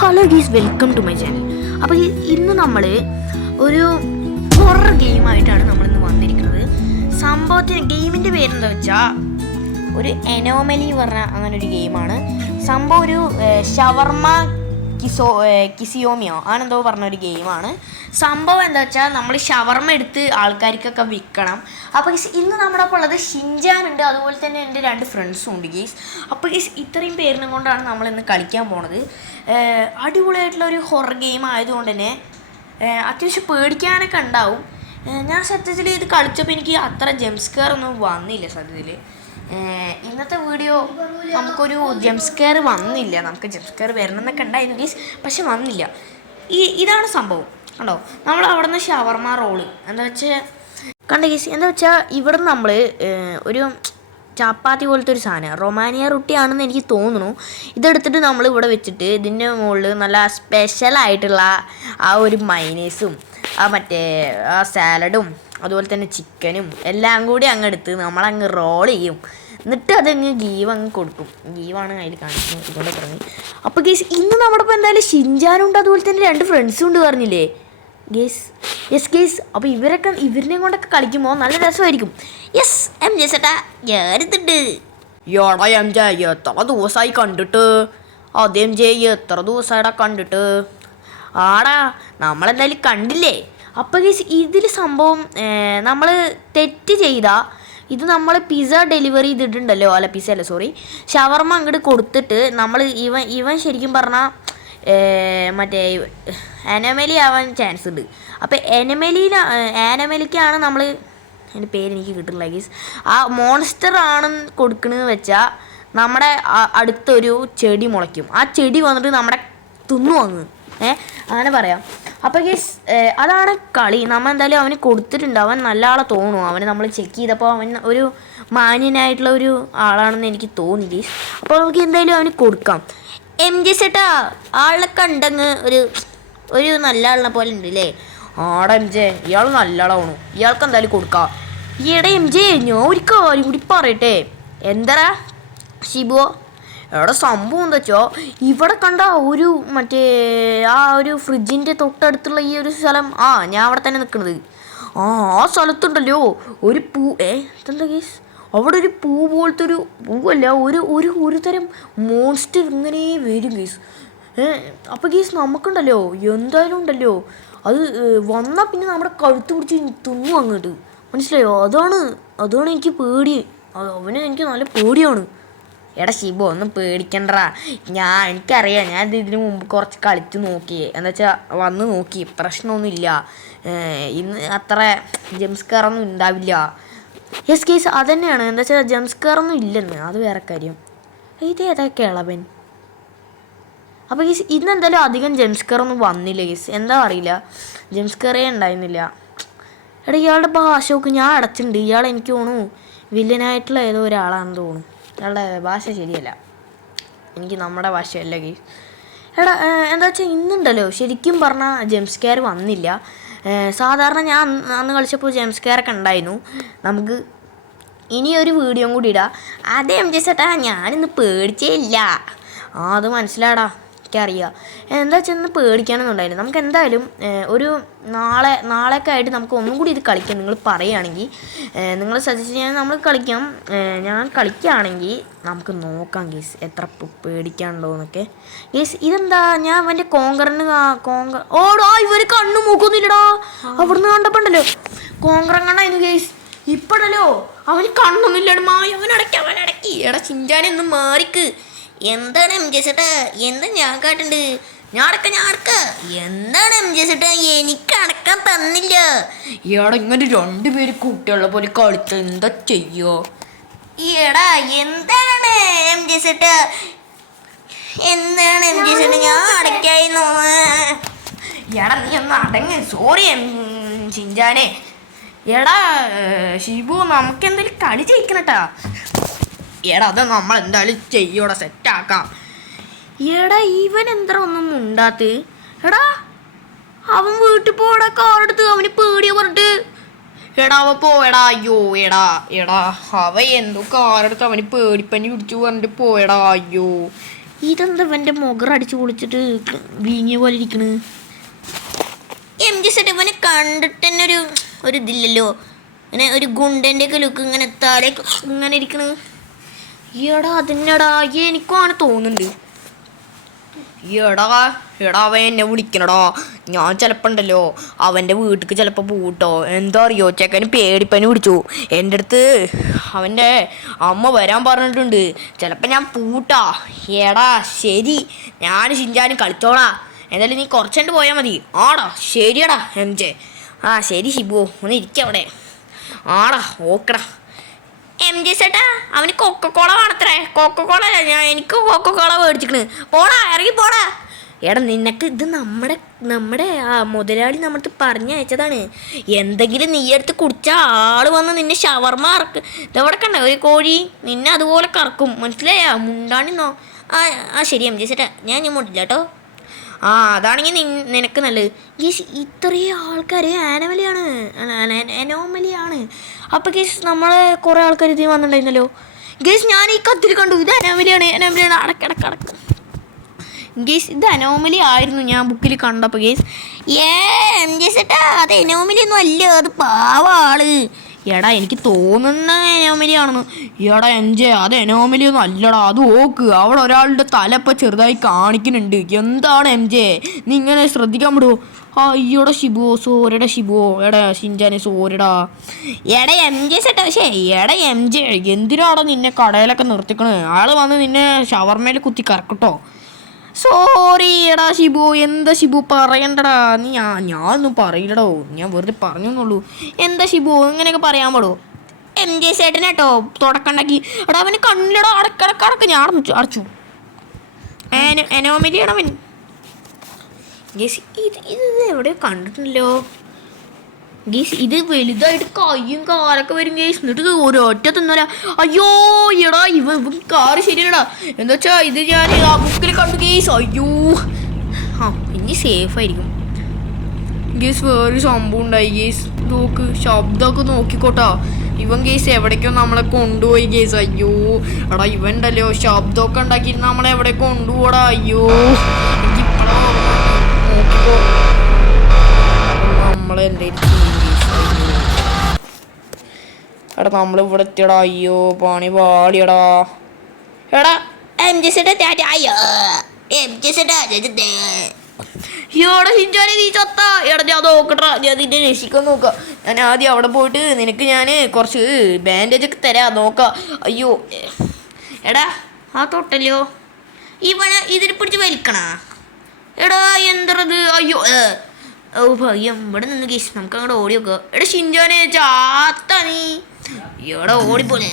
Hello guys, welcome to my channel. അപ്പോൾ ഇന്ന് നമ്മൾ ഒരു ഹൊറർ ഗെയിമായിട്ടാണ് നമ്മളിന്ന് വന്നിരിക്കുന്നത്. ഗെയിമിൻ്റെ പേരെന്താ വെച്ചാൽ ഒരു എനോമലി പറഞ്ഞ അങ്ങനെ ഒരു ഗെയിമാണ്. സംഭവം ഒരു ഷവർമ കിസിയോമിയോ ആണെന്തോ പറഞ്ഞൊരു ഗെയിമാണ്. സംഭവം എന്താ വെച്ചാൽ നമ്മൾ ഷവർമ എടുത്ത് ആൾക്കാർക്കൊക്കെ വിൽക്കണം. അപ്പോൾ ഇന്ന് നമ്മുടെ ഒപ്പം ഉള്ളത് ഷിൻജാനുണ്ട്, അതുപോലെ തന്നെ എൻ്റെ 2 ഫ്രണ്ട്സും ഉണ്ട് ഗീസ്. അപ്പോൾ ഇത്രയും പേരിനെ കൊണ്ടാണ് നമ്മളിന്ന് കളിക്കാൻ പോണത്. അടിപൊളിയായിട്ടുള്ളൊരു ഹൊറർ ഗെയിം ആയതുകൊണ്ട് തന്നെ അത്യാവശ്യം പേടിക്കാനൊക്കെ ഉണ്ടാവും. ഞാൻ സത്യത്തിൽ ഇത് കളിച്ചപ്പോൾ എനിക്ക് അത്ര ജംസ്കെയർ ഒന്നും വന്നില്ല. സത്യത്തിൽ ഇന്നത്തെ വീഡിയോ നമുക്കൊരു ജംസ്കെയർ വന്നില്ല. നമുക്ക് ജംസ്കെയർ വരണം എന്നൊക്കെ ഉണ്ടായിരുന്നു ഗീസ്, പക്ഷെ വന്നില്ല. ഇതാണ് സംഭവം. കണ്ടോ, നമ്മൾ അവിടെ നിന്ന് ഷവർമ റോള് എന്താ വെച്ചാൽ കണ്ട ഗീസ്, എന്താ വെച്ചാൽ ഇവിടെ നമ്മൾ ഒരു ചപ്പാത്തി പോലത്തെ ഒരു സാധനം റൊമാനിയ റൊട്ടിയാണെന്ന് എനിക്ക് തോന്നുന്നു. ഇതെടുത്തിട്ട് നമ്മൾ ഇവിടെ വെച്ചിട്ട് ഇതിൻ്റെ മുകളിൽ നല്ല സ്പെഷ്യലായിട്ടുള്ള ആ ഒരു മൈനേഴ്സും മറ്റേ ആ സാലഡും അതുപോലെ തന്നെ ചിക്കനും എല്ലാം കൂടി അങ്ങ് എടുത്ത് നമ്മളങ്ങ് റോൾ ചെയ്യും. എന്നിട്ട് അതങ്ങ് ഗീവ് അങ്ങ് കൊടുക്കും. ഗീവാണ് അതിൽ കാണിക്കുന്നത്, ഇതുകൊണ്ട് പറഞ്ഞു. അപ്പോൾ ഗേസ് ഇന്ന് നമ്മുടെ ഇപ്പോൾ എന്തായാലും ഷിൻജാനുണ്ട്, അതുപോലെ തന്നെ 2 ഫ്രണ്ട്സും ഉണ്ട് പറഞ്ഞില്ലേ യെസ് ഗേസ്. അപ്പോൾ ഇവരിനെ കൊണ്ടൊക്കെ കളിക്കുമ്പോൾ നല്ല രസമായിരിക്കും. യെസ് എം ജെ ചേട്ടാ, ഞാനിതുണ്ട്. യോടാ എം ജെ, എത്ര ദിവസമായി കണ്ടിട്ട്? അതേ എം ജെ, എത്ര ദിവസമായിടാ കണ്ടിട്ട്? ആടാ, നമ്മളെന്തായാലും കണ്ടില്ലേ. അപ്പോൾ ഗേസ് ഇതിൽ സംഭവം നമ്മൾ തെറ്റ് ചെയ്താൽ ഇത് നമ്മൾ പിസ്സ ഡെലിവറി ചെയ്തിട്ടുണ്ടല്ലോ, അല്ല പിസ്സ അല്ല സോറി, ഷവർമ അങ്ങോട്ട് കൊടുത്തിട്ട് നമ്മൾ ഇവൻ ശരിക്കും പറഞ്ഞാൽ മറ്റേ അനമലി ആവാൻ ചാൻസ് ഉണ്ട്. അപ്പോൾ ആനമലിക്കാണ് നമ്മൾ, അതിൻ്റെ പേരെനിക്ക് കിട്ടുന്നില്ല ഗീസ്, ആ മോൺസ്റ്റർ ആണ് കൊടുക്കണമെന്ന് വെച്ചാൽ നമ്മുടെ അടുത്തൊരു ചെടി മുളയ്ക്കും. ആ ചെടി വന്നിട്ട് നമ്മുടെ തിന്നു അങ്ങ് അങ്ങനെ പറയാം. അപ്പോൾ ഗീസ് അതാണ് കളി. നമ്മൾ എന്തായാലും അവന് കൊടുത്തിട്ടുണ്ട്. അവൻ നല്ല ആളെ തോന്നുന്നു. അവന് നമ്മൾ ചെക്ക് ചെയ്തപ്പോൾ അവൻ ഒരു മാന്യനായിട്ടുള്ള ഒരു ആളാണെന്ന് എനിക്ക് തോന്നി ഗീസ്. അപ്പോൾ നമുക്ക് എന്തായാലും അവന് കൊടുക്കാം. എം ജെ ചേട്ടാ, ആളെ കണ്ടങ്ങ് ഒരു നല്ല ആളിനെ പോലെ ഉണ്ട് അല്ലേ? ആടെ എം ജെ, ഇയാൾ നല്ല ആളാണ്, ഇയാൾക്ക് എന്തായാലും കൊടുക്കാം. ഈയിടെ എം ജെ, ഞാൻ ഒരു കാര്യം കൂടി പറയട്ടെ. എന്താ ഷിബുവോ? എവിടെ സംഭവം എന്താ വെച്ചോ, ഇവിടെ കണ്ട ഒരു മറ്റേ ആ ഒരു ഫ്രിഡ്ജിൻ്റെ തൊട്ടടുത്തുള്ള ഈ ഒരു സ്ഥലം, ഞാൻ അവിടെ തന്നെ നിൽക്കുന്നത്. ആ സ്ഥലത്തുണ്ടല്ലോ ഒരു പൂ. ഇതെന്താ ഗീസ്, അവിടെ ഒരു പൂ പോലത്തെ ഒരു പൂവല്ല, ഒരു തരം മോൺസ്റ്റർ ഇങ്ങനെ വരും ഗീസ്. അപ്പോൾ ഗീസ് നമുക്കുണ്ടല്ലോ എന്തായാലും ഉണ്ടല്ലോ അത് വന്നാൽ പിന്നെ നമ്മുടെ കഴുത്ത് പിടിച്ച് തിന്നു അങ്ങോട്ട്, മനസ്സിലായോ? അതാണ് എനിക്ക് പേടി. അവന് എനിക്ക് നല്ല പേടിയാണ്. എടാ ഷിബു, ഒന്നും പേടിക്കണ്ടടാ. എനിക്കറിയാം, ഞാൻ ഇതിനു മുമ്പ് കുറച്ച് കളിച്ച് നോക്കി, എന്താ വെച്ചാൽ വന്ന് നോക്കി, പ്രശ്നമൊന്നുമില്ല. ഇന്ന് അത്ര ജംസ്കെയറൊന്നും ഉണ്ടാവില്ല. യെസ് കേസ് അതുതന്നെയാണ്, എന്താ വെച്ചാൽ ജംസ്കെയറൊന്നും ഇല്ലെന്ന്, അത് വേറെ കാര്യം. ഇതേതാ കിളവൻ? അപ്പോൾ ഗീസ് ഇന്നെന്തായാലും അധികം ജംസ്കെയറൊന്നും വന്നില്ല ഗീസ്, എന്താ അറിയില്ല, ജംസ്കെയറേ ഉണ്ടായിരുന്നില്ല. എടാ ഇയാളുടെ ഭാഷ നോക്ക്, ഞാൻ അടച്ചിട്ടുണ്ട്. ഇയാൾ എനിക്ക് തോന്നുന്നു വില്ലനായിട്ടുള്ള ഏതോ ഒരാളാണെന്ന് തോന്നുന്നു. ഇയാളുടെ ഭാഷ ശരിയല്ല, എനിക്ക് നമ്മുടെ ഭാഷയല്ല ഗീസ്. എടാ എന്താ വെച്ചാൽ ഇന്നുണ്ടല്ലോ ശരിക്കും പറഞ്ഞാൽ ജംസ്കെയർ വന്നില്ല. സാധാരണ ഞാൻ അന്ന് കളിച്ചപ്പോൾ ജംസ്കെയറൊക്കെ ഉണ്ടായിരുന്നു. നമുക്ക് ഇനിയൊരു വീഡിയോ കൂടി ഇടാം. അതേ എം ജെ ചേട്ടാ, ഞാനിന്ന് പേടിച്ചേ ഇല്ല. അത് മനസ്സിലാടാ, എനിക്കറിയാം. എന്താ വെച്ചാൽ ഇന്ന് പേടിക്കാനൊന്നും നമുക്ക് എന്തായാലും ഒരു നാളെയൊക്കെ ആയിട്ട് നമുക്ക് ഒന്നും കൂടി ഇത് കളിക്കാം. നിങ്ങൾ പറയുകയാണെങ്കിൽ, നിങ്ങൾ സജസ്റ്റ് ചെയ്യാൻ നമ്മൾ കളിക്കാം. ഞാൻ കളിക്കുകയാണെങ്കിൽ നമുക്ക് നോക്കാം ഗീസ് എത്ര പേടിക്കാനുണ്ടോ എന്നൊക്കെ. ഗീസ് ഇതെന്താ, ഞാൻ അവൻ്റെ ഓടാ, ഇവർ കണ്ണു മൂക്കൊന്നുമില്ലടാ. അവിടുന്ന് കണ്ടപ്പോണ്ടല്ലോ കോങ്കറം കണ്ടായിരുന്നു ഗീസ്. ഇപ്പോഴല്ലോ അവന് കണ്ണൊന്നുമില്ലടാ. അവനടക്കി. എടാ ചിഞ്ചാനൊന്നും മാറിക്ക്. എന്താണ് എം ജെ ചേട്ടാ, എന്താ ഞാൻ കാട്ടുണ്ട്? ഞാൻ അടക്ക. എന്താണ് എം ജെ ചേട്ടാ, എനിക്ക് അടക്കാൻ തന്നില്ല. ഇയാടെ ഇങ്ങനെ 2 പേര് കുട്ടികളെ പോലെ കളിച്ച എന്താ ചെയ്യോ? എടാ എന്താണ് എം ജെ ചേട്ടാ, എന്താണ് എം ജെ ചേട്ടാ, ഞാൻ അടയ്ക്കായിരുന്നു. എടാ നീ ഒന്ന് അടങ്ങ്. സോറി ചിഞ്ചാനെ. എടാ ഷിബു, നമുക്ക് എന്തായാലും കളി ജയിക്കണട്ടാ. എടാ അത് നമ്മൾ എന്തായാലും ചെയ്യോടെ സെറ്റാക്കാം. എടാ ഇവൻ എന്താ ഒന്നും ഉണ്ടാത്ത്? എടാ അവൻ വീട്ടിൽ പോടാ, കാറെടുത്ത്. അവന് പേടിയാ പറഞ്ഞിട്ട്. എടാ അവ പോയടാ. അയ്യോ എടാ അവ എന്തോ കാറെടുത്ത് അവന് പേടിപ്പനി പിടിച്ചു പറഞ്ഞിട്ട് പോയടാ. അയ്യോ ഇതെന്താ ഇവൻ്റെ മുഖറടിച്ച് പൊളിച്ചിട്ട് വീങ്ങിയ പോലെ ഇരിക്കണ്. എം ജി സെറ്റ് ഇവനെ കണ്ടിട്ട് തന്നെ ഒരു ഇതില്ലല്ലോ, ഇങ്ങനെ ഒരു ഗുണ്ടൻ്റെ ഒക്കെ ലുക്ക്, ഇങ്ങനെ തലേക്ക് ഇങ്ങനെ ഇരിക്കണ്. എടാ അതിനടാ എനിക്കും ആണ് തോന്നുന്നുണ്ട്. എടാ അവൻ എന്നെ വിളിക്കണടാ. ഞാൻ ചിലപ്പോൾ ഉണ്ടല്ലോ അവൻ്റെ വീട്ടിലേക്ക് ചിലപ്പോൾ പോട്ടോ. എന്താ അറിയോ, ചെക്കന് പേടിപ്പനി പിടിച്ചു. എൻ്റെ അടുത്ത് അവൻ്റെ അമ്മ വരാൻ പറഞ്ഞിട്ടുണ്ട്. ചിലപ്പോൾ ഞാൻ പൂട്ടാ. എടാ ശരി, ഞാൻ ഷിൻചാനും കളിച്ചോളാ. എന്തായാലും നീ കുറച്ചുകൊണ്ട് പോയാൽ മതി. ആടാ ശരിയടാ എം ജെ. ആ ശരി ഷിബു, ഒന്ന് ഇരിക്കവിടെ. ആടാ ഓക്കെടാ. എം ജെ ചേട്ടാ അവന് കൊക്കക്കോള വേണത്രേ. കൊക്കക്കോള എനിക്ക് കൊക്കക്കോള മേടിച്ചിക്കണ്. പോടാ ഇറങ്ങി പോടാ. എടാ നിനക്ക് ഇത് നമ്മുടെ മുതലാളി നമ്മൾക്ക് പറഞ്ഞയച്ചതാണ്. എന്തെങ്കിലും നീ എടുത്ത് കുടിച്ചാൽ ആള് വന്ന് നിന്നെ ഷവർമ്മ കറക്കും. ഇതെവിടെ കണ്ട ഒരു കോഴി നിന്നെ അതുപോലെ കറക്കും, മനസ്സിലായാ? മുണ്ടാണിന്നോ? ആ ശരി എം ജെ ചേട്ടാ, ഞാൻ മുണ്ടില്ല കേട്ടോ. ആ അതാണെങ്കിൽ നിനക്ക് നല്ലത്. ഗീസ് ഇത്രയും ആൾക്കാർ അനോമലിയാണ്. അപ്പോൾ ഗീസ് നമ്മളെ കുറേ ആൾക്കാർ ഇതിൽ വന്നിട്ടുണ്ടായിരുന്നല്ലോ. ഗീസ് ഞാൻ ഈ കത്തിൽ കണ്ടു, ഇത് അനോമലിയാണ്. അടക്കടക്ക് ഗീസ് ഇത് അനോമലി ആയിരുന്നു ഞാൻ ബുക്കിൽ കണ്ടപ്പോൾ. ഗീസ് എം ജെ ചേട്ടാ അത് അനോമലി ഒന്നും അല്ല, അത് പാവ ആള്. എടാ എനിക്ക് തോന്നുന്ന അനോമലി ആണെന്ന്. എടാ എം ജെ അത് അനോമലി ഒന്നും അല്ലടാ, അത് ഓക്ക് അവിടെ ഒരാളുടെ തല ഇപ്പം ചെറുതായി കാണിക്കുന്നുണ്ട്. എന്താണ് എം ജെ നീ ഇങ്ങനെ ശ്രദ്ധിക്കാൻ വിടുമോ? അയ്യോടാ ഷിബുവോ, സോരടാ ഷിബുവോ. എടാ ഷിൻചാനെ സോരടാ. എടാ എം ജെ ചേട്ടാ, പക്ഷേ എടാ എം ജെ എന്തിനാടാ നിന്നെ കടയിലൊക്കെ നിർത്തിക്കണേ? ആൾ വന്ന് നിന്നെ ഷവർമയിൽ കുത്തി കറക്കട്ടോ. സോറി എടാ ഷിബു, എന്താ ഷിബു പറയണ്ടടാ. നീ ഞാനൊന്നും പറയില്ലടോ, ഞാൻ വെറുതെ പറഞ്ഞെന്നുള്ളൂ. എന്താ ഷിബു ഇങ്ങനെയൊക്കെ പറയാൻ പാടോ? എം ജെ ചേട്ടനാട്ടോ തുടക്കണ്ടാക്കി. എടാ അവന് കണ്ണിലടാ, അടക്കടക്ക് ഞാൻ അടച്ചു. അനോമലിയാണവൻ. ഗീസ് ഇത് എവിടെയോ കണ്ടിട്ടുണ്ടല്ലോ. ഗീസ് ഇത് വലുതായിട്ട് കയ്യും കാലൊക്കെ വരും ഗീസ്. എന്നിട്ട് ഒരൊറ്റ തിന്നല. അയ്യോ എടാ ഇവൻ കാറ് ശരിയല്ലടാ. എന്താ വെച്ചാ ഇത് ഞാൻ ആ ബുക്കിൽ കണ്ടു ഗീസ്. അയ്യോ ഇനി സേഫ് ആയിരിക്കും ഗീസ്. വേറൊരു സംഭവം ഉണ്ടായി ഗീസ്, നോക്ക് ശബ്ദമൊക്കെ നോക്കിക്കോട്ടാ. ഇവൻ ഗീസ് എവിടേക്കോ നമ്മളെ കൊണ്ടുപോയി ഗീസ്. അയ്യോ എടാ ഇവൻ ഉണ്ടല്ലോ ശബ്ദമൊക്കെ ഉണ്ടാക്കിയിട്ട് നമ്മളെ എവിടെ കൊണ്ടുപോടാ. അയ്യോ എനിക്കിപ്പോഴാ നോക്കിക്കോ നമ്മളെന്തായാലും. എടാ നമ്മളിവിടെ എത്തിയടാ. അയ്യോ പണി പാടിയടാ. എടാ എം ജെ ചേട്ടാ എം ജെ ചേട്ടാ. എടാ ഷിൻചാനെ നീ ചത്ത. എടാ ഞാൻ നോക്കട്ടാ, ഞാൻ നിന്നെ രക്ഷിക്കാൻ നോക്കാം. ഞാൻ ആദ്യം അവിടെ പോയിട്ട് നിനക്ക് ഞാൻ കുറച്ച് ബാൻഡേജ് ഒക്കെ തരാം, നോക്കാം. അയ്യോ എടാ ആ തൊട്ടല്ലോ ഇതിനെ പിടിച്ച് വലിക്കണ. എടാ എന്തത്? അയ്യോ ഭയം ഇവിടെ നിന്ന് ഗീസ്, നമുക്ക് അങ്ങോട്ട് ഓടി വെക്കുക. എടാ ഷിൻചാനെ ചാത്ത നീ. എടാ ഓടിപ്പോലെ.